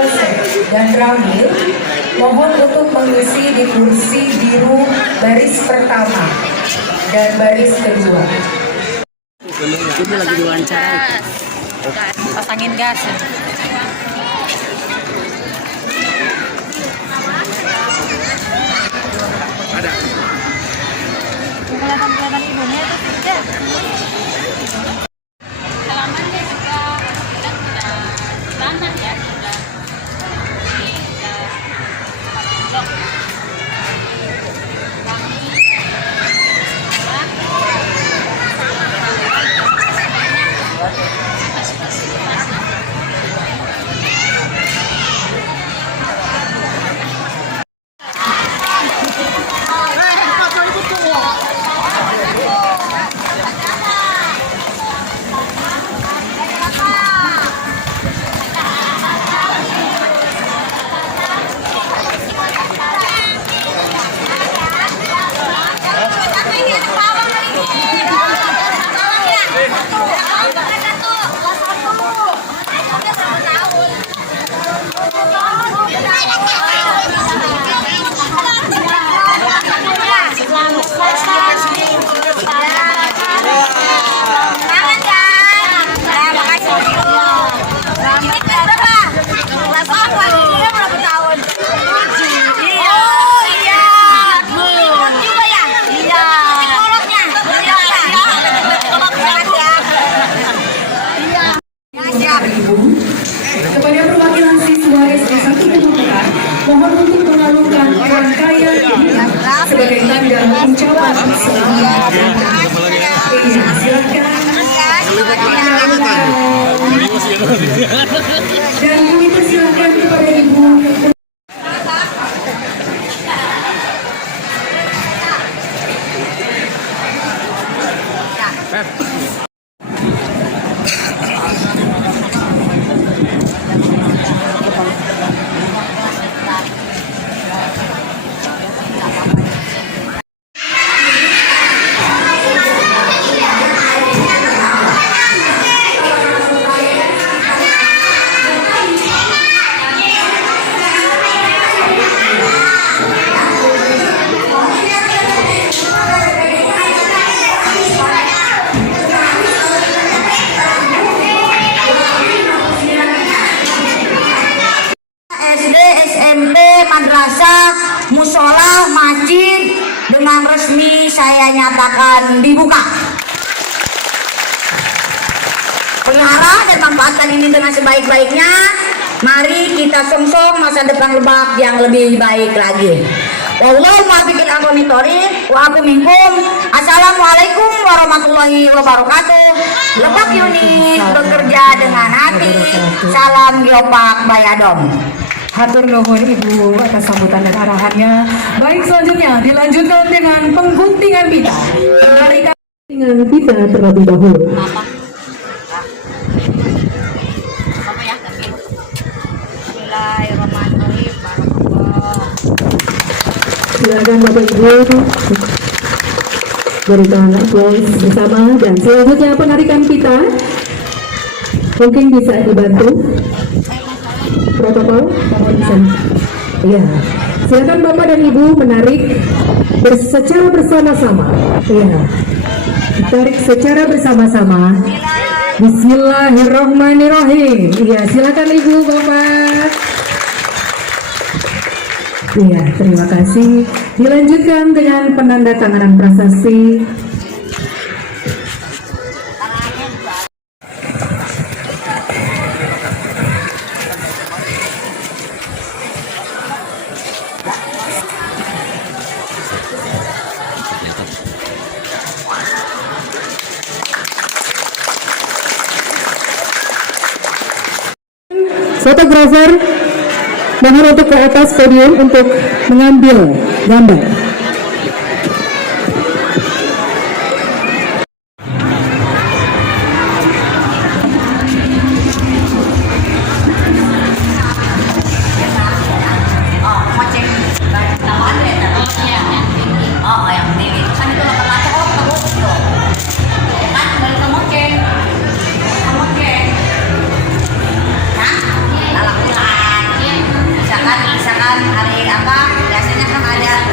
Polsek dan Ramil mohon untuk mengisi di kursi biru baris pertama dan baris kedua. Ini lagi diwawancara. Pasangin gas. Ada. Kelihatan ibunya itu sudah. Halamannya juga sudah tanah ya, sudah blok. Kepada perwakilan siswa SD 1 Pemuda, mohon untuk mengalungkan rangkaian bunga sebagai tanda ucapan selamat. Silakan. Dan kami persilakan kepada Ibu. Madrasah, musola, masjid dengan resmi saya nyatakan dibuka. Pelihara dan manfaatkan ini dengan sebaik-baiknya. Mari kita songsong masa depan Lebak yang lebih baik lagi. Wallahu muwaffiq ila aqwamit thoriq wa aku minkum. Assalamualaikum warahmatullahi wabarakatuh. Lebak unit bekerja dengan hati. Salam Geopark Bayadom. Hatur nuhun Ibu atas sambutan dan arahannya. Baik, selanjutnya dilanjutkan dengan pengguntingan pita. Penarikan dengan pita terlebih dahulu. Apa ya? Bismillahirrahmanirrahim. Silakan Bapak Ibu berikan aplaus bersama dan selanjutnya penarikan pita. Mungkin bisa dibantu protokol, mohon bisa. Ya, silakan Bapak dan Ibu menarik secara bersama-sama. Ya, tarik secara bersama-sama. Bismillahirrahmanirrahim. Ya, silakan Ibu, Bapak. Ya, terima kasih. Dilanjutkan dengan penandatanganan prasasti. Fotografer mohon untuk ke atas podium untuk mengambil gambar. hari apa biasanya kan ada